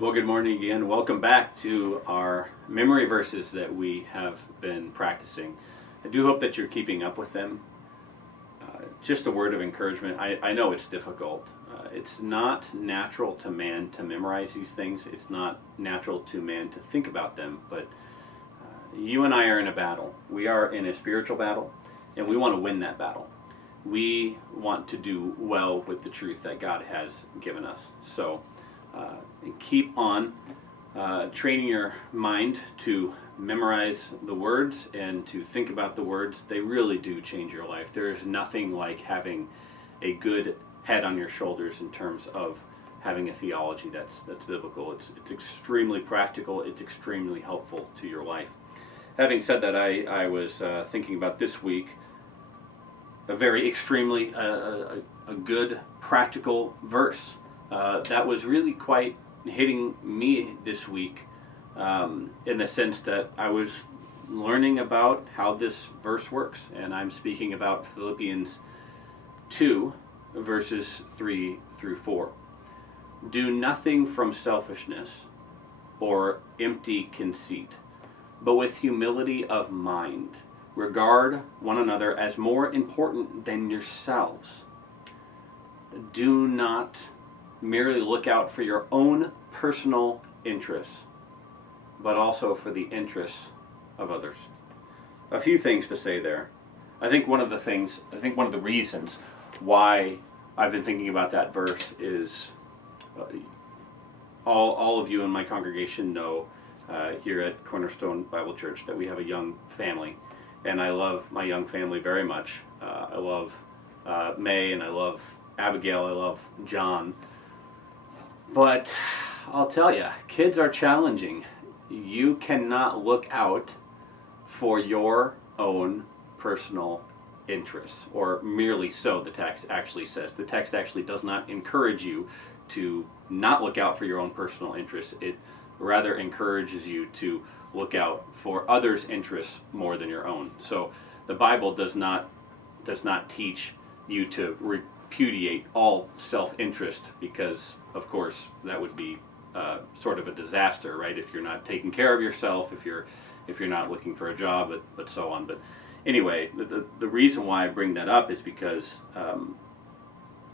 Well, good morning again. Welcome back to our memory verses that we have been practicing. I do hope that you're keeping up with them. Just a word of encouragement. I know it's difficult. It's not natural to man to memorize these things. It's not natural to man to think about them. But you and I are in a battle. We are in a spiritual battle, and we want to win that battle. We want to do well with the truth that God has given us. So keep on training your mind to memorize the words and to think about the words. They really do change your life. There is nothing like having a good head on your shoulders in terms of having a theology that's biblical. It's extremely practical. It's extremely helpful to your life. Having said that, I was thinking about this week a very extremely a good practical verse that was really quite hitting me this week, in the sense that I was learning about how this verse works, and I'm speaking about Philippians 2 verses 3 through 4. Do nothing from selfishness or empty conceit, but with humility of mind regard one another as more important than yourselves. Do not merely look out for your own personal interests, but also for the interests of others. A few things to say there. I think one of the reasons why I've been thinking about that verse is all of you in my congregation know here at Cornerstone Bible Church that we have a young family, and I love my young family very much. I love May, and I love Abigail, I love John. But I'll tell you, kids are challenging. You cannot look out for your own personal interests, or merely so, the text actually says. The text actually does not encourage you to not look out for your own personal interests. It rather encourages you to look out for others' interests more than your own. So the Bible does not teach you to repudiate all self-interest, because of course that would be sort of a disaster, right? If you're not taking care of yourself, if you're not looking for a job, but so on. But anyway, the reason why I bring that up is because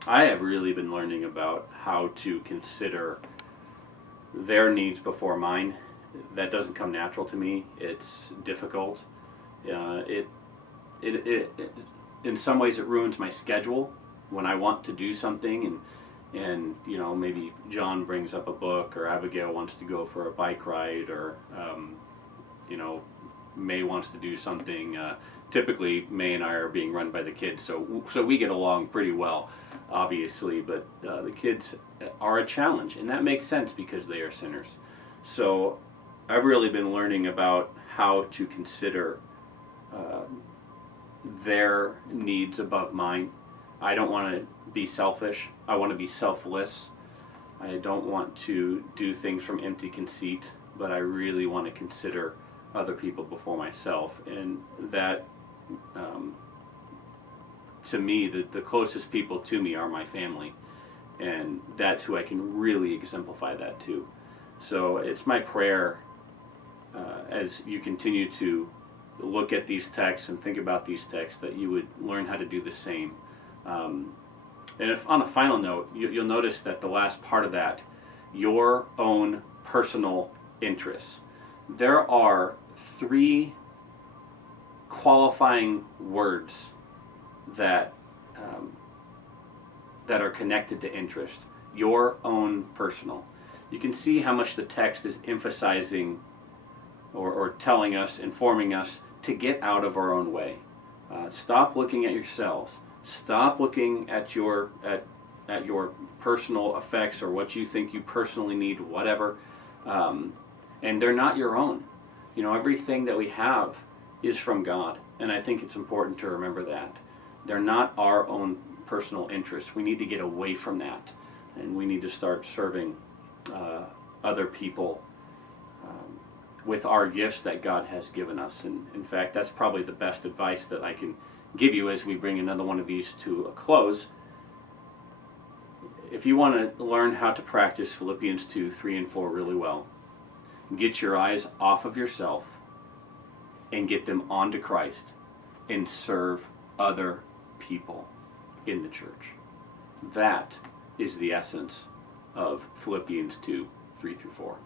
I have really been learning about how to consider their needs before mine. That doesn't come natural to me. It's difficult. It in some ways it ruins my schedule when I want to do something, and you know, maybe John brings up a book, or Abigail wants to go for a bike ride, or you know, May wants to do something. Typically May and I are being run by the kids, so we get along pretty well, obviously, but the kids are a challenge, and that makes sense because they are sinners. So I've really been learning about how to consider their needs above mine. I don't want to be selfish. I want to be selfless. I don't want to do things from empty conceit, but I really want to consider other people before myself. And that, to me, the closest people to me are my family. And that's who I can really exemplify that to. So it's my prayer, as you continue to look at these texts and think about these texts, that you would learn how to do the same. And if, on a final note, you'll notice that the last part of that, your own personal interests. There are 3 qualifying words that are connected to interest. Your own personal. You can see how much the text is emphasizing or telling us, informing us to get out of our own way. Stop looking at yourselves. Stop looking at your personal effects, or what you think you personally need, whatever. And they're not your own. You know, everything that we have is from God, and I think it's important to remember that. They're not our own personal interests. We need to get away from that, and we need to start serving other people with our gifts that God has given us. And in fact, that's probably the best advice that I can give you as we bring another one of these to a close. if you want to learn how to practice Philippians 2, 3, and 4 really well, get your eyes off of yourself and get them onto Christ and serve other people in the church. That is the essence of Philippians 2, 3 through 4.